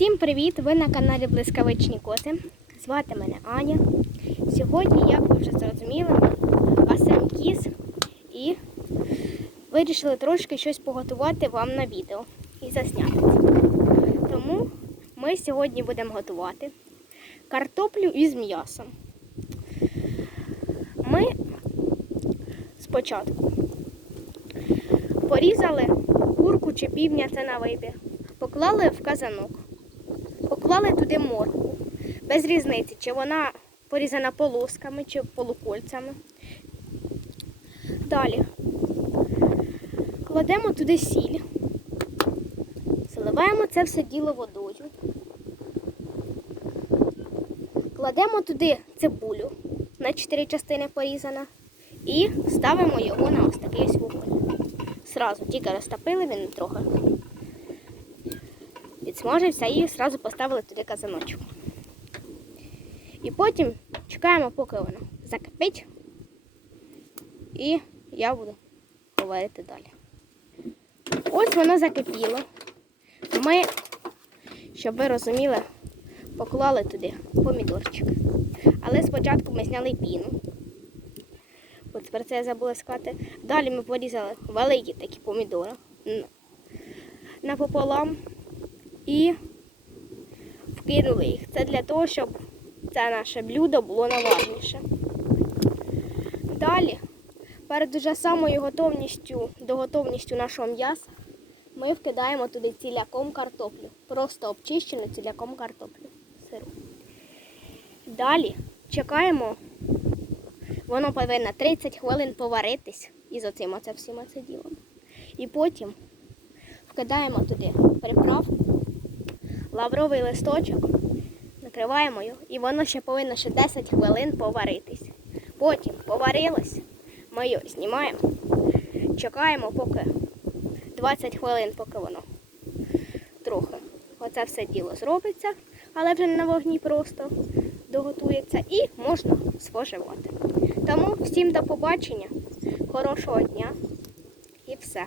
Всім привіт! Ви на каналі Блискавичні Коти. Звати мене Аня. Сьогодні, як ви вже зрозуміли, ми пасем кіз і вирішили трошки щось поготувати вам на відео і засняти. Тому ми сьогодні будемо готувати картоплю із м'ясом. Ми спочатку порізали курку чи півня, це на вибір. Поклали в казанок, поклали туди моркву. Без різниці, чи вона порізана полосками, чи полукольцями. Далі кладемо туди сіль, заливаємо це все діло водою. Кладемо туди цибулю на 4 частини порізана і ставимо його на ось такий ось вогонь. Сразу тільки розтопили він трохи підсмажився і одразу поставили туди казаночок. І потім чекаємо, поки воно закипить. І я буду говорити далі. Ось воно закипіло. Ми, щоб ви розуміли, поклали туди помідорчик. Але спочатку ми зняли піну. От про це я забула сказати. Далі ми порізали великі такі помідори напополам і вкинули їх. Це для того, щоб це наше блюдо було наварніше. Далі, перед уже самою готовністю до готовністю нашого м'яса, ми вкидаємо туди ціляком картоплю. Просто обчищену ціляком картоплю. Сиру. Далі чекаємо, воно повинно 30 хвилин поваритись із оцим оце всім оце ділом. І потім вкидаємо туди лавровий листочок, накриваємо його, і воно ще повинно ще 10 хвилин поваритись. Потім поварилось, ми його знімаємо, чекаємо, поки 20 хвилин, поки воно трохи оце все діло зробиться, але вже на вогні просто доготується і можна споживати. Тому всім до побачення, хорошого дня і все.